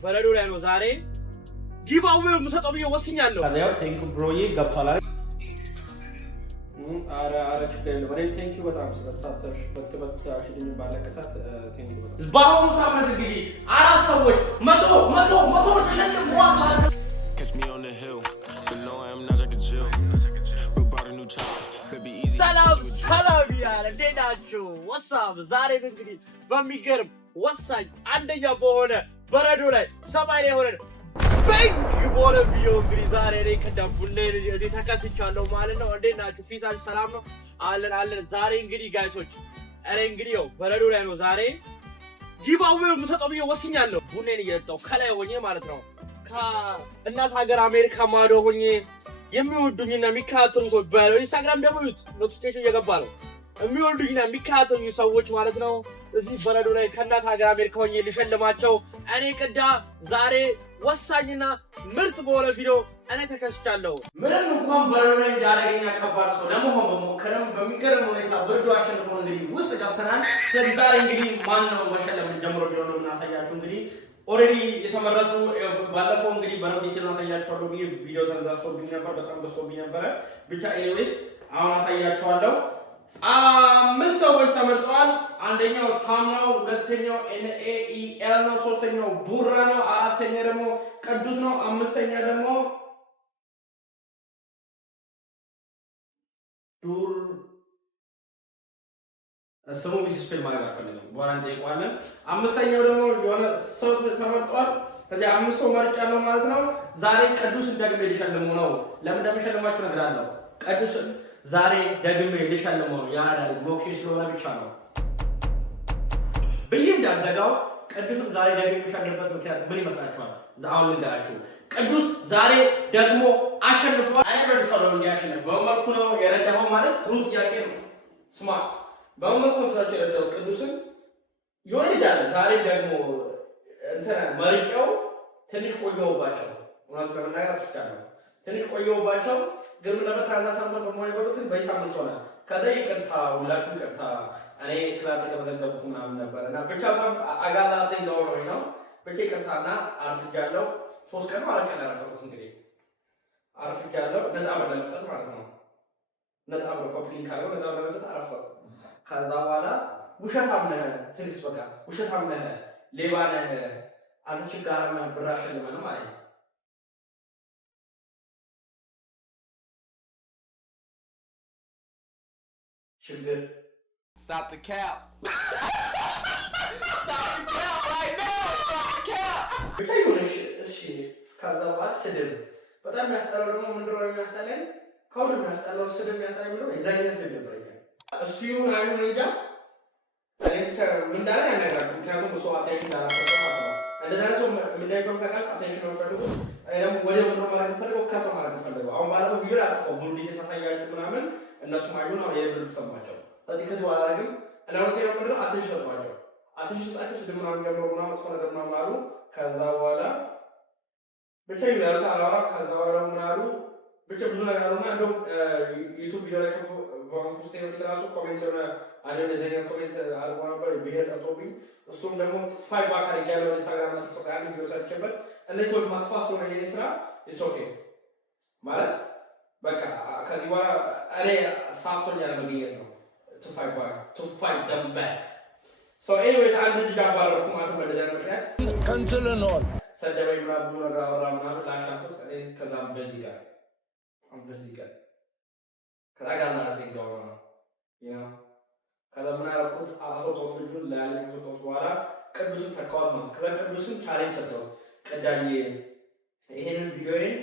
በረዶ ላይ ነው ዛሬ ጊቫዌ የምሰጠው ብዬ ወስኛለሁ። ታዲያው ቴንክ ብሮዬ ገብቷል አይደል? አረ ችግር የለም። እኔ ቴንክ ዩ በጣም ስለተሳተፍሽ በትበት አሽልኝ ባለቀታት ቴንክ ዩ በጣም በአሁኑ ሳምንት እንግዲህ አራት ሰዎች መቶ ተሸልመዋል ማለት ነው። ሰላም ያለ እንዴት ናችሁ? ወሳብ ዛሬ እንግዲህ በሚገርም ወሳኝ አንደኛ በሆነ በረዶ ላይ ሰማይ ላይ ሆነን በእንግ በሆነ ቪዲዮ እንግዲህ ዛሬ እኔ ከዳቡና እዚህ ተከስቻለሁ ማለት ነው። እንዴት ናችሁ? ፊታችሁ ሰላም ነው? አለን። ዛሬ እንግዲህ ጋይሶች እኔ እንግዲህ ያው በረዶ ላይ ነው ዛሬ ጊቫዌ የምሰጠው ብዬ ወስኛለሁ። ቡናዬን እየጠጣሁ ከላይ ሆኜ ማለት ነው ከእናት ሀገር አሜሪካ ማዶ ሆኜ የሚወዱኝና የሚከታተሉ ሰዎች በኢንስታግራም ደግሞ ዩት ኖቲፊኬሽን እየገባ ነው የሚወዱኝና የሚከታተሉ ሰዎች ማለት ነው። እዚህ በረዶ ላይ ከእናት ሀገር አሜሪካ ሆኜ ልሸልማቸው እኔ ቅዳ ዛሬ ወሳኝና ምርጥ በሆነ ቪዲዮ እኔ ተከስቻለሁ። ምንም እንኳን በረዶ ላይ እንዳደረገኛ ከባድ ሰው ለመሆን በሞከረም በሚገርም ሁኔታ ብርዱ አሸንፎ እንግዲህ ውስጥ ገብተናል። ስለዚህ ዛሬ እንግዲህ ማን ነው መሸለም ጀምሮ ቢሆን ነው የምናሳያችሁ። እንግዲህ ኦልሬዲ የተመረጡ ባለፈው እንግዲህ በደንብ ዲቴል አሳያችኋለሁ ብዬ ቪዲዮ ተንዛዝቶብኝ ነበር፣ በጣም በዝቶብኝ ነበረ። ብቻ ኤኒዌይስ አሁን አሳያችኋለሁ። 5 ሰዎች ተመርጠዋል። አንደኛው ታም ነው፣ ሁለተኛው NAEL ነው፣ ሶስተኛው ቡራ ነው፣ አራተኛ ደግሞ ቅዱስ ነው፣ አምስተኛ ደግሞ ዱር ስሙ ቢስፔል ማለት አልፈልግም፣ በኋላ እንጠይቀዋለን። አምስተኛው ደግሞ የሆነ ሰው ተመርጧል። ከዚህ 5 ሰው መርጫለሁ ማለት ነው። ዛሬ ቅዱስን ደግሜ ልሸልሙ ነው። ለምን እንደምሸልማችሁ እነግራለሁ። ቅዱስን ዛሬ ደግሜ ልሸልሙ ነው። ያዳሪ ሞክሼ ስለሆነ ብቻ ነው ብዬ እንዳልዘጋው። ቅዱስን ዛሬ ደግሜ የምሸልምበት ምክንያት ምን ይመስላችኋል? አሁን ልንገራችሁ። ቅዱስ ዛሬ ደግሞ አሸንፏል። አይረዳችኋለሁ እንዲያሸንፍ በመልኩ ነው የረዳኸው ማለት ጥሩ ጥያቄ ነው። ስማርት በመልኩ ስራቸው የረዳሁት ቅዱስን የሆነ ልጅ አለ። ዛሬ ደግሞ እንትን መርጫው ትንሽ ቆየሁባቸው። እውነት ለመናገር አስቻለሁ ትንሽ ቆየሁባቸው። ግን ለምን ካዛ ሳምንት በማይበሉትን በሳምንት ሆነ። ከዛ ይቅርታ ሁላችሁ ይቅርታ እኔ ክላስ የተመዘገብኩ ምናምን ነበር እና ብቻ አጋላ አጥንጋው ነው ብቻ ይቅርታና አርፍጃለሁ። 3 ቀን ማለት ቀን አረፈኩት። እንግዲህ አርፍጃለሁ ነፃ ለመስጠት ማለት ነው። ነፃ ኮፒሊንግ ካለው ነፃ ለመስጠት አረፈኩ። ከዛ በኋላ ውሸታም ነህ ትንሽ በቃ ውሸታም ነህ፣ ሌባ ነህ፣ አንተ ችጋራም ነህ፣ ብር አሸልመን ማለት ነው። ችግር Stop the cap. Stop the cap right now. Stop the cap. ብቻ ይሁንሽ እሺ። ከዛ በኋላ ስድብ በጣም የሚያስጠላው ደግሞ ምንድን ነው የሚያስጠላኝ? ከሁሉ የሚያስጠላው ስድብ የሚያስጠላኝ ነው የዛኛ ስድብ ነበረኛል። እሱ ይሁን አይሁን እንጃ። እኔ ብቻ ምን እንዳለ ያነግራችሁ። ምክንያቱም እሱ አቴንሽን እንዳላሰጠው ማለት ነው። እንደዛ ሰው ምንዳይፈም ካቃል አቴንሽን ነው ፈልጉ። እኔ ደግሞ ወዲያው ምንድን ነው ማለት ፈልገው ከፍ ማለት ፈልገው። አሁን ባለፈው ቪዲዮ አጠፋው ሙሉ ዲቴል ታሳያችሁ ምናምን እነሱም አይሁን አሁን የብር ተሰማቸው። ስለዚህ ከዚህ በኋላ ግን እናንተ የምንድነው አቴንሽን ሰጥቷቸው አቴንሽን ሰጣቸው ስድብ ምናምን ጀምሮ ምናምን መጥፎ ነገር ምናምን አሉ። ከዛ በኋላ ብቻ ይላሉ አላራ። ከዛ በኋላ ምን አሉ ብቻ ብዙ ነገር አሉና እንደውም ዩቲዩብ ቪዲዮ ላይ በፖስት የሆነ ራሱ ኮሜንት የሆነ አንድ ዘኛ ኮሜንት አልቆ ነበር ብሄር ጠርቶብኝ። እሱም ደግሞ ፋይል ባካሪ ያለው ኢንስታግራም እና ቲክቶክ ላይ ቪዲዮ ሰርችበት እነዚህ ሰዎች ማጥፋት ስለሆነ የኔ ስራ ኢትስ ኦኬ ማለት በቃ ከዚህ በኋላ እኔ ሳፍቶኛል መገኘት ነው to fight them back. So anyways አንድ ልጅ አባረርኩ ማለት ነው። በደዛ ምክንያት Continue. ሰደበኝ ምናምን ብዙ ነገር አወራ ምናምን ላሻኩት። እኔ ከዛም በዚህ ጋር ከዛ ጋር ማለት ነው ያ ከዛ ምን አደረኩት? አሶቶስ ልጁን ለያለኝ አሶቶስ በኋላ ቅዱስን ተካዋት ነው። ከዛ ቅዱስን ቻሌንጅ ሰጠሁት። ቀዳዬ ይሄንን ቪዲዮዬን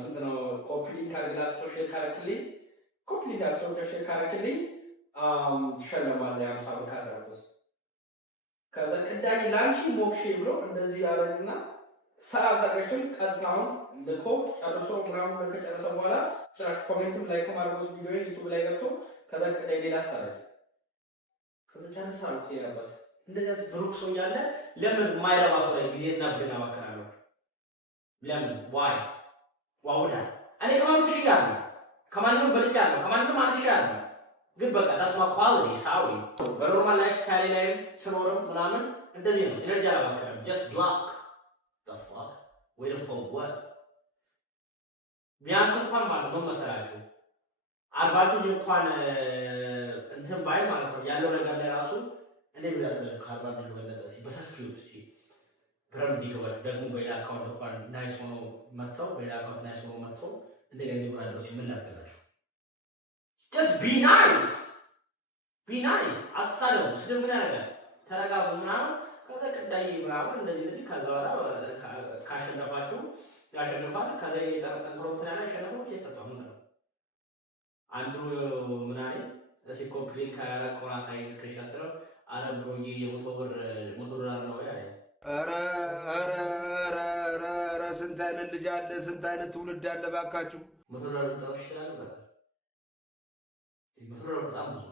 ስንት ነው ኮፒ ሊንክ አድርጋችሁ ሼር ካረክልኝ ኮምፕሊት አሰውደሽ ካረክልኝ ትሸለማለህ 50 ብር ካደረኩት። ከዛ ቅዳሜ ላንቺ ሞክሼ ብሎ እንደዚህ ያለኝና ሰላም ታቀሽቶኝ ቀጥታውን ልኮ ጨርሶ ምናምን ከጨረሰ በኋላ ጭራሽ ኮሜንትም ላይ ከማርጎስ ቪዲዮ ዩቲዩብ ላይ ገብቶ ከዛ ቅዳሜ ሌላ ሰራይ ከዛ ጨርሳው ትያባት እንደዚህ ብሩክ ሰው ያለ ለምን ማይረባ ሰው ላይ ጊዜ እና ብና ማከራለው ለምን ዋውዳ እኔ ከማን ትሽያለህ? ከማንም በልጫ ነው ከማንም አንሻለ ግን በቃ ታስማ ኳሊቲ ሳዊ በኖርማል ላይፍ ስታይል ላይ ስኖርም ምናምን እንደዚህ ነው። ኤነርጂ አላባከንም ጀስት ብሎክ waiting for what? ቢያንስ እንኳን ማለት ነው መሰላችሁ አድቫንቴጅ እንኳን እንትን ባይ ማለት ነው ያለው ነገር ላይ ራሱ እንደ ቢላችሁ ከአድቫንቴጅ በለጠ በሰፊው ብረም እንዲገባችሁ ደግሞ በሌላ አካውንት እንኳን ናይስ ሆኖ መጥተው በሌላ አካውንት ናይስ ሆኖ መጥተው እንደገና ይወራደሩ ምን ላደርጋችሁ just be nice አትሳደቡ ስድብ ምን ያደርጋል ተረጋጉ ምናምን ከዛ ቀዳይ ምናምን እንደዚህ ከዛ በኋላ ካሸነፋችሁ ያሸነፋል ከዛ የጠረጠን ፕሮግራም ላይ ያሸነፈው ይሰጣው ምን ነው አንዱ ምን አለ ለሲ ኮምፕሊት ካራኮራ ሳይንስ ከሻስረው አረብ ብሮዬ $100 ነው ያ ኧረ ስንት አይነት ልጅ አለ ስንት አይነት ትውልድ አለ ባካችሁ $100 ተጠቅሽ ይችላል ማለት $100 በጣም ብዙ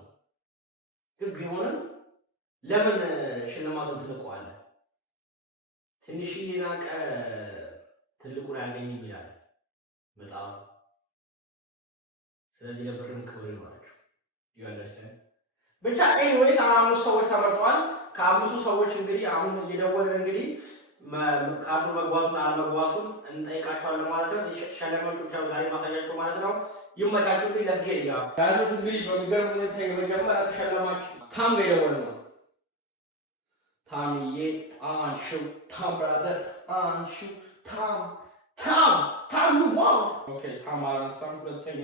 ግን ቢሆንም ለምን ሽልማቱን ትልቀዋለ ትንሽ ይናቀ ትልቁን ያገኝ ይላል በጣም ስለዚህ ለበርም ክብር ይኖራችሁ ይወለሰን ብቻ ኤኒዌይስ አምስት ሰዎች ተመርጠዋል ከአምስቱ ሰዎች እንግዲህ አሁን እየደወልን እንግዲህ ካርዱ መግባቱን አለመግባቱን እንጠይቃቸዋለን ማለት ነው ሸለማዎቹ ብቻው ዛሬ ማሳያቸው ማለት ነው ይመቻችሁ እንግዲህ ለስጌድ ያ ጋዜጦች እንግዲህ በሚገርም ሁኔታ የመጀመሪያ ተሸላማች ታም ጋር የደወልን ነው ታምዬ አንሹ ታም ብራዘር አንሹ ታም you want okay ታም አራሳም ሁለተኛ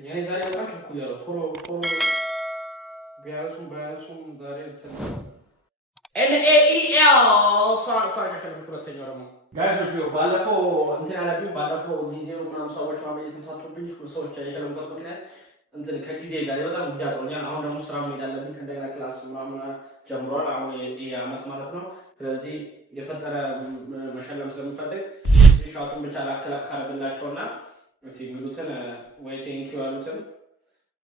እኔ ዛሬ በጣም ቸኩያለሁ ቶሎ ቢያንሱም ዛሬ እንትን NAEL sorry ሁለተኛው ደግሞ ጋይሶች ባለፈው እንትን ያለብኝ ባለፈው ጊዜው ምናምን ሰዎች ማመየት እንታጡብኝ ሰዎች ያሸለምበት ምክንያት እንትን ከጊዜ ጋር በጣም ጊዜ አጥሮኛል አሁን ደግሞ ስራ መሄድ አለብኝ ከእንደገና ክላስ ምናምን ጀምሯል አሁን ይሄ አመት ማለት ነው ስለዚህ የፈጠረ መሸለም ስለምፈልግ ሻቱን ብቻ ላከላካረግላቸውና እስቲ የሚሉትን ወይ ቴንኪው ያሉትን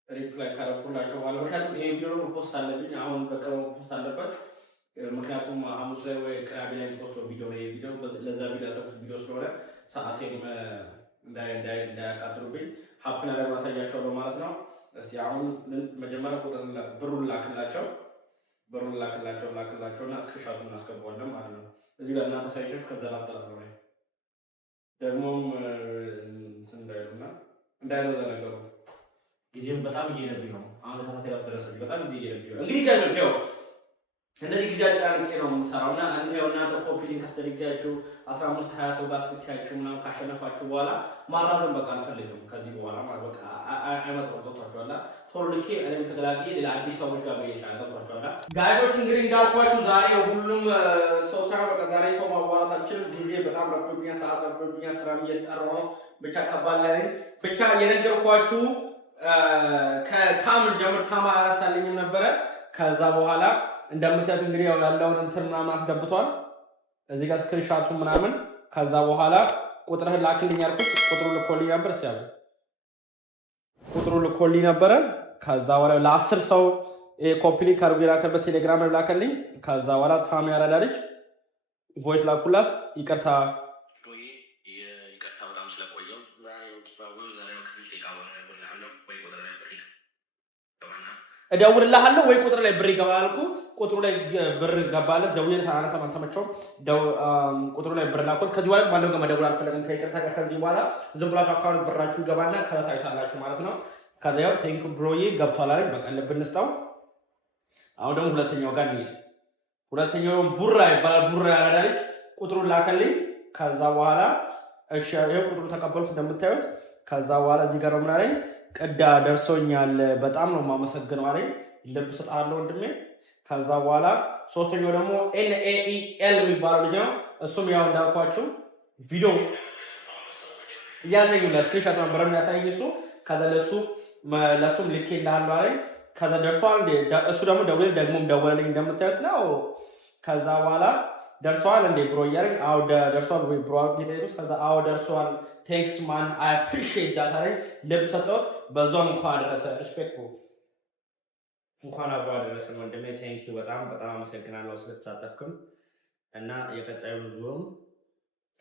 ሪፕላይ ካረኩላቸው በኋላ ምክንያቱም ይሄ ቪዲዮ ነው ፖስት አለብኝ አሁን በቀው ፖስት አለበት ምክንያቱም ሐሙስ ላይ ወይ ቅዳሜ ላይ ፖስት ቪዲዮ ነው ቪዲዮ ለዛ ቪዲዮ ሰብት ቪዲዮ ስለሆነ ሰዓቴም እንዳያቃጥሉብኝ ሀፕን አለ ማሳያቸው ነው ማለት ነው እስቲ አሁን መጀመሪያ ቁጥር ብሩን ላክላቸውና ስክሪንሾቱን እናስገባዋለን ማለት ነው እዚህ ጋር እናንተ ሳይሾች ከዛ ላጠራው ነው ደግሞም እንዳይረዛ ነገሩ ጊዜም በጣም እየሄደብኝ ነው አሁን ሰዓት ያደረሰኝ በጣም እየሄደብኝ ነው እንግዲህ ጋር ነው እንደዚህ ጊዜ አጫንቄ ነው የምሰራውና እናንተ ኮፒ ሊንክ አስተደርጋችሁ 15 20 ሰው ጋር ስልካችሁ ምናምን ካሸነፋችሁ በኋላ ማራዘም በቃ አልፈልግም ከዚህ በኋላ ማለት በቃ አይመጣው ገብቷችኋል ቶሎ ልኬ እኔም ተገላግዬ ሌላ አዲስ ሰዎች ጋር በየሻለ ገብቷችኋል ጋይሶች እንግዲህ እንዳልኳችሁ ዛሬ ሁሉም ሰው ሳይሆን በቃ ዛሬ ሰው ማዋራታችን ጊዜ በጣም ረፍዶብኛል ሰዓት ረፍዶብኛል ስራም እየተጠራው ነው ብቻ ከባድ ላይ ብቻ የነገርኳችሁ ከታም ጀምር ታማ አራሳልኝም ነበረ ከዛ በኋላ እንደምታዩት እንግዲህ ያለውን እንትና ማስገብቷል እዚህ ጋር ስክሪንሾቱ ምናምን ከዛ በኋላ ቁጥርህን ላክልኝ አልኩት ቁጥሩ ልኮልኝ ነበር ሲያዩ ቁጥሩ ልኮልኝ ነበር ከዛ በኋላ ለ10 ሰው ኮፒ ሊንክ አድርጎ የላከበት ቴሌግራም ላይ ላከልኝ ከዛ በኋላ ታም ያረዳልኝ ቮይስ ላኩላት ይቅርታ በጣም ስለቆየው ዛሬ ከዚህ ጋር ወይ ቁጥር ላይ ብር እደውልልሃለሁ ወይ ቁጥር ላይ ብር ይገባል አልኩ ቁጥሩ ላይ ብር ገባለት ደውዬ ታናሳ ማንተመቸው ቁጥሩ ላይ ብር ላኩት ከዚህ በኋላ ማንደው ጋር መደወል አልፈለግም ከይቅርታ ጋር ከዚህ በኋላ ዝም ብላችሁ አካውንት ብራችሁ ይገባና ከዛ ታይታላችሁ ማለት ነው ከዛ ያው ቴንኪው ብሮዬ ገብቷል አይደል በቃ ልብንስታው አሁን ደግሞ ሁለተኛው ጋር እንሂድ ሁለተኛው ቡራ ይባላል ቡራ ያረዳልኝ ቁጥሩን ላከልኝ ከዛ በኋላ እሺ ይሄ ቁጥሩ ተቀበልኩት እንደምታዩት ከዛ በኋላ እዚህ ጋር ምን አለኝ ቅዳ ደርሶኛል በጣም ነው ማመሰግነው አለኝ ልብ ሰጣለሁ ወንድሜ ከዛ በኋላ ሶስተኛው ደግሞ NAEL የሚባለው ልጅ ነው እሱም ያው እንዳልኳችሁ ቪዲዮ ያለኝ ለስክሪንሾት ማብረም ያሳየኝ እሱ ከዛ ለሱም ልኬልሃለሁ አለኝ ከዛ ደርሷል እሱ ደግሞ ደወለልኝ እንደምታዩት ነው ከዛ በኋላ ደርሷል እንዴ ብሮ እያለኝ አዎ ደርሷል ወይ ብሮ ቢጠይቁት ከዛ አዎ ደርሷል ቴንክስ ማን አይ አፕሪሺየት ዳት አለኝ ልብ ሰጠሁት በዛም እንኳን አደረሰ ሪስፔክት እንኳን አብሮ አደረሰን ወንድሜ ቴንኪው በጣም አመሰግናለሁ ስለተሳተፍክም እና የቀጣዩ ዙሩም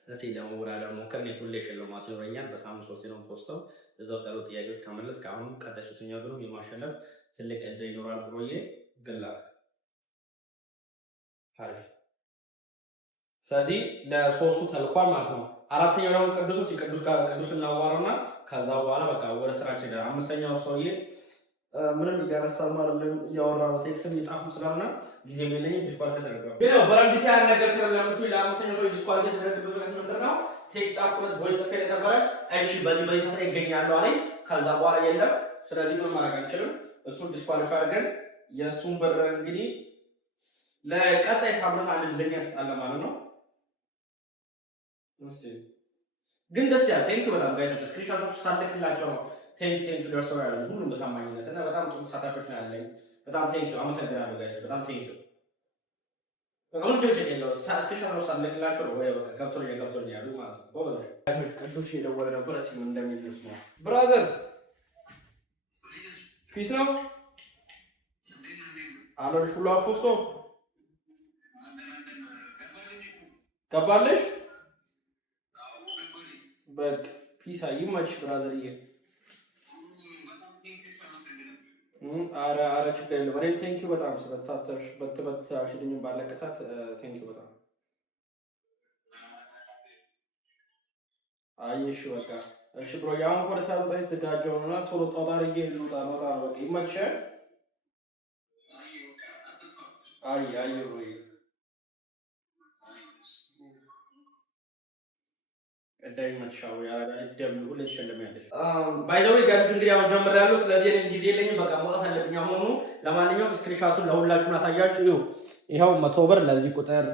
ስለዚህ ለመወዳደር ሞከርን የሁሌ ሽልማት ይኖረኛል በሳምንት 3 ነው ፖስተው እዛው ያሉ ጥያቄዎች ከመለስ ካሁን ቀጣይ ሶስተኛው ዙሩም የማሸነፍ ትልቅ እድል ይኖራል ብሮዬ ግላክ አሪፍ ስለዚህ ለሶስቱ ተልኳል ማለት ነው። አራተኛው ደግሞ ቅዱስ ጋር ቅዱስ እናዋራውና ከዛ በኋላ በቃ ወደ ስራችን ሄደን አምስተኛው ሰውዬ ምንም እያነሳን ማለት ነው እያወራን ነው ቴክስት እየጻፉ ስለሆነ ጊዜ የለኝም ዲስኳሊፋይ ተደርገዋል። ግን በረንዲት ያ ነገር ከለምቱ ለአምስተኛው ሰው ዲስኳሊፋይ ተደርገበት ምንድነው ቴክስት ጻፍኩለት ቮይስ ጽፌ ተባለ። እሺ በዚህ ሰዓት ላይ ይገኛሉ አለኝ። ከዛ በኋላ የለም ስለዚህ ምን ማድረግ አንችልም። እሱን ዲስኳሊፋይ አድርገን የእሱን በር እንግዲህ ለቀጣይ ሳምንት አንድ ልኛ ስጣለ ማለት ነው። ግን ደስ ይላል። ቴንክ ዩ በጣም ጋይስ ስክሪንሾቶች ሳልክላቸው ነው ቴንክ ዩ ደርሰው ያሉ ሁሉም በታማኝነት እና በጣም ጥሩ ተሳታፊዎች ነው ያለኝ። በጣም ቴንክ ዩ አመሰግናለሁ ጋይስ በጣም ቴንክ ዩ። አሁን ቴንክ ዩ ስክሪንሾቶች ሳልክላቸው ነው ወይ ገብቶልኝ ያሉ ማለት ነው። ወላሂ ቅዱስ የደወለ ነበር እስኪ ምን እንደሚልስ ነው ብራዘር ፒስ ነው አሎሽ ሁሉ አፖስቶ ገባለሽ በቃ ፒስ አይመች ብራዘርዬ አረ ችግር የለም። እኔም ቴንክ ዩ በጣም ስለተሳተፍሽ በትበትሽልኝ ባለቀሳት ቴንክ ዩ በጣም አይሽ በቃ እሺ ብሮ ያው እንኳን ሰዓት ላይ ተጋጀውና ቶሎ ጧጣ አድርጌ ልውጣ በቃ ይመችሽ። አይ ወይ ቀዳይ መቻው ያራዳይ ደም ሁሉ ሸለማለሽ ባይዘው ጋር እንግዲህ አሁን ጀምራለሁ። ስለዚህ እኔ ጊዜ የለኝም በቃ መውጣት አለብኝ አሁን ነው። ለማንኛውም ስክሪንሾቱን ለሁላችሁም አሳያችሁ። ይሄው 100 ብር ለዚህ ቁጥር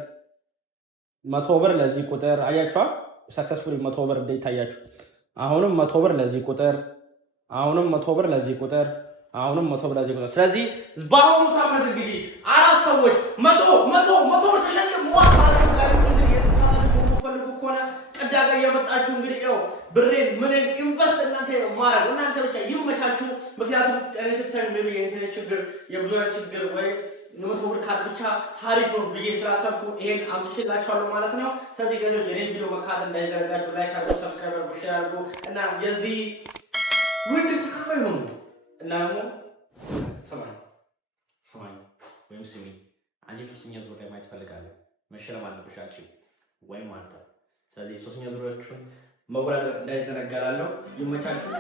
100 ብር ለዚህ ቁጥር አያችኋ ሰክሰስፉሊ 100 ብር እንደታያችሁ። አሁንም 100 ብር ለዚህ ቁጥር አሁንም 100 ብር ለዚህ ቁጥር አሁንም 100 ብር ለዚህ ቁጥር። ስለዚህ በአሁኑ ሳምንት እንግዲህ አራት ሰዎች 100 ብር ተሸልመዋል ማለት ነው። ጋር እንግዲህ የተሳታችሁ ፈልጉ ከሆነ ቀዳጋ እየመጣችሁ እንግዲህ ያው ብሬን ምንን ኢንቨስት እናንተ ብቻ ይመቻችሁ። ምክንያቱም እኔ ስታዩ ምን የኢንተርኔት ችግር የብዙ ችግር ወይ 100 ብር ካርድ ብቻ ሀሪፍ ነው ብዬ ስላሰብኩ ይሄን አምጥቼላችኋለሁ ማለት ነው። ስለዚህ ገዞች የኔ ቪዲዮ መካተል እንዳይዘረጋችሁ ላይክ አድርጉ፣ ሰብስክራይብ አድርጉ፣ ሼር አድርጉ እና የዚህ ውድድር ተካፋይ ሁኑ እና ደግሞ ስማኝ ወይም ስሚ አንቺ ሶስተኛ ዙር ላይ ማየት ፈልጋለሁ። መሸለም አለብሽ አንቺ ወይም አንተ። ስለዚህ ሶስተኛ ዙሮቹን መውረድ እንዳይዘነጋላለሁ። ይመቻችሁ።